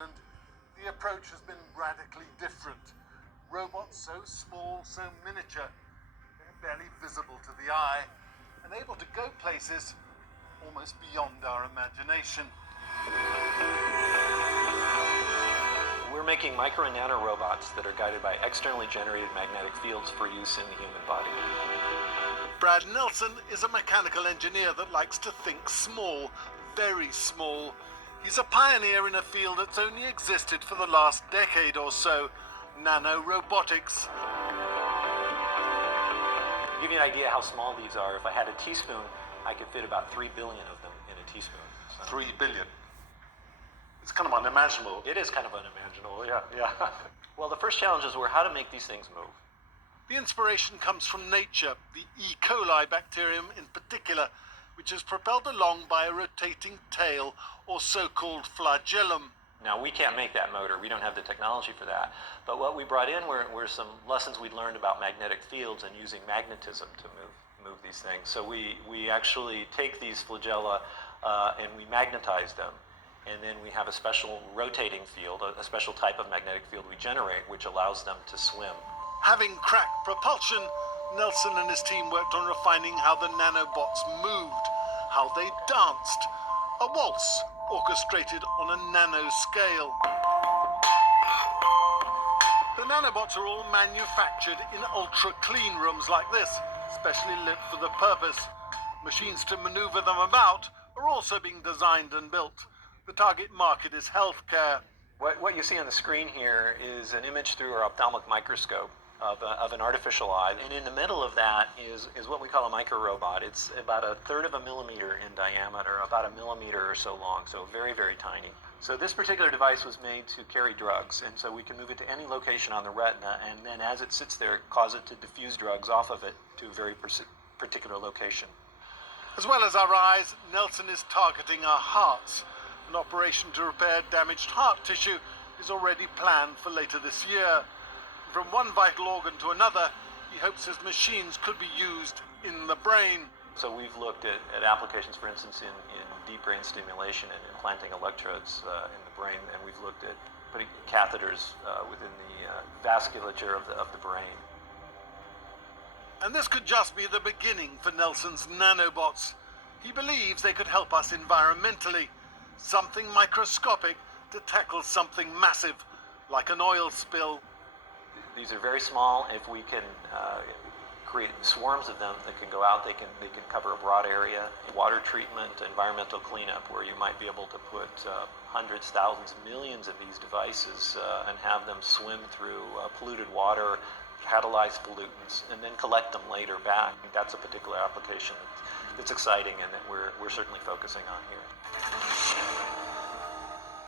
And the approach has been radically different. Robots so small, so miniature, they're barely visible to the eye, and able to go places almost beyond our imagination. We're making micro and nano robots that are guided by externally generated magnetic fields for use in the human body. Brad Nelson is a mechanical engineer that likes to think small, very small. He's a pioneer in a field that's only existed for the last decade or so, nanorobotics. To give you an idea how small these are, if I had a teaspoon, I could fit about 3 billion of them in a teaspoon. So. 3 billion. It's kind of unimaginable. It is kind of unimaginable, yeah. Well, the first challenges were how to make these things move. The inspiration comes from nature, the E. coli bacterium in particular, which is propelled along by a rotating tail, or so-called flagellum. Now, we can't make that motor. We don't have the technology for that. But what we brought in were some lessons we'd learned about magnetic fields and using magnetism to move these things. So we actually take these flagella and we magnetize them. And then we have a special rotating field, a special type of magnetic field we generate, which allows them to swim. Having cracked propulsion, Nelson and his team worked on refining how the nanobots moved, how they danced. A waltz orchestrated on a nanoscale. The nanobots are all manufactured in ultra-clean rooms like this, specially lit for the purpose. Machines to maneuver them about are also being designed and built. The target market is healthcare. What you see on the screen here is an image through our ophthalmic microscope of an artificial eye. And in the middle of that is what we call a micro-robot. It's about 1/3 of a millimeter in diameter, about a millimeter or so long, so very, very tiny. So this particular device was made to carry drugs, and so we can move it to any location on the retina, and then as it sits there, cause it to diffuse drugs off of it to a very particular location. As well as our eyes, Nelson is targeting our hearts. An operation to repair damaged heart tissue is already planned for later this year. From one vital organ to another, he hopes his machines could be used in the brain. So we've looked at applications, for instance, in deep brain stimulation and implanting electrodes in the brain, and we've looked at putting catheters within the vasculature of the brain. And this could just be the beginning for Nelson's nanobots. He believes they could help us environmentally. Something microscopic to tackle something massive, like an oil spill. These are very small. If we can create swarms of them that can go out, they can cover a broad area. Water treatment, environmental cleanup, where you might be able to put hundreds, thousands, millions of these devices and have them swim through polluted water, catalyze pollutants, and then collect them later back. That's a particular application that's exciting and that we're certainly focusing on here.